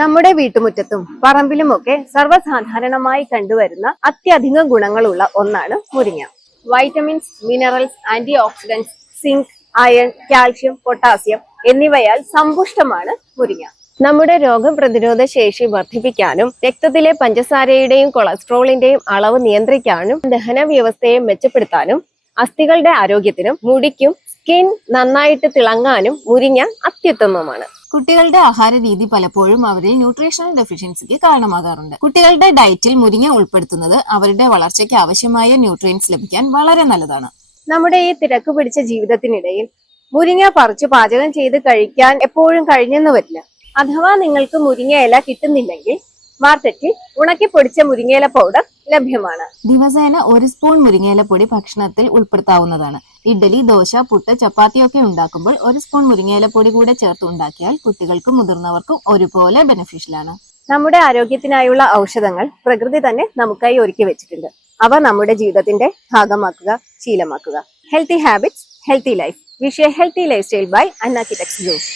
നമ്മുടെ വീട്ടുമുറ്റത്തും പറമ്പിലുമൊക്കെ സർവ്വസാധാരണമായി കണ്ടുവരുന്ന അത്യധികം ഗുണങ്ങളുള്ള ഒന്നാണ് മുരിങ്ങ. Vitamins, minerals, antioxidants, zinc, iron, calcium, potassium എന്നിവയാൽ സമ്പുഷ്ടമാണ് മുരിങ്ങ. നമ്മുടെ രോഗപ്രതിരോധ ശേഷി വർദ്ധിപ്പിക്കാനും രക്തത്തിലെ പഞ്ചസാരയുടെയും കൊളസ്ട്രോളിന്റെയും അളവ് നിയന്ത്രിക്കാനും ദഹന വ്യവസ്ഥയെ മെച്ചപ്പെടുത്താനും അസ്ഥികളുടെ ആരോഗ്യത്തിനും മുടിക്കും സ്കിൻ നന്നായിട്ട് തിളങ്ങാനും മുരിങ്ങ അത്യുത്തമമാണ്. കുട്ടികളുടെ ആഹാര രീതി പലപ്പോഴും അവരിൽ ന്യൂട്രീഷണൽ ഡെഫിഷ്യൻസിക്ക് കാരണമാകാറുണ്ട്. കുട്ടികളുടെ ഡയറ്റിൽ മുരിങ്ങ ഉൾപ്പെടുത്തുന്നത് അവരുടെ വളർച്ചയ്ക്ക് ആവശ്യമായ ന്യൂട്രിയൻസ് ലഭിക്കാൻ വളരെ നല്ലതാണ്. നമ്മുടെ ഈ തിരക്ക് പിടിച്ച ജീവിതത്തിനിടയിൽ മുരിങ്ങ പറിച്ചു പാചകം ചെയ്ത് കഴിക്കാൻ എപ്പോഴും കഴിഞ്ഞെന്ന് വരില്ല. അഥവാ നിങ്ങൾക്ക് മുരിങ്ങ ഇല കിട്ടുന്നില്ലെങ്കിൽ മാർക്കറ്റിൽ ഉണക്കി പൊടിച്ച മുരിങ്ങയില പൗഡർ ലഭ്യമാണ്. ദിവസേന 1 സ്പൂൺ മുരിങ്ങയില പൊടി ഭക്ഷണത്തിൽ ഉൾപ്പെടുത്താവുന്നതാണ്. ഇഡ്ഡലി, ദോശ, പുട്ട്, ചപ്പാത്തിയൊക്കെ ഉണ്ടാക്കുമ്പോൾ 1 സ്പൂൺ മുരിങ്ങയില പൊടി കൂടെ ചേർത്ത് ഉണ്ടാക്കിയാൽ കുട്ടികൾക്കും മുതിർന്നവർക്കും ഒരുപോലെ ബെനിഫിഷ്യലാണ്. നമ്മുടെ ആരോഗ്യത്തിനായുള്ള ഔഷധങ്ങൾ പ്രകൃതി തന്നെ നമുക്കായി ഒരുക്കി വെച്ചിട്ടുണ്ട്. അവ നമ്മുടെ ജീവിതത്തിന്റെ ഭാഗമാക്കുക, ശീലമാക്കുക. Healthy habits, healthy life. Wish a healthy life style by Anna Kitex group.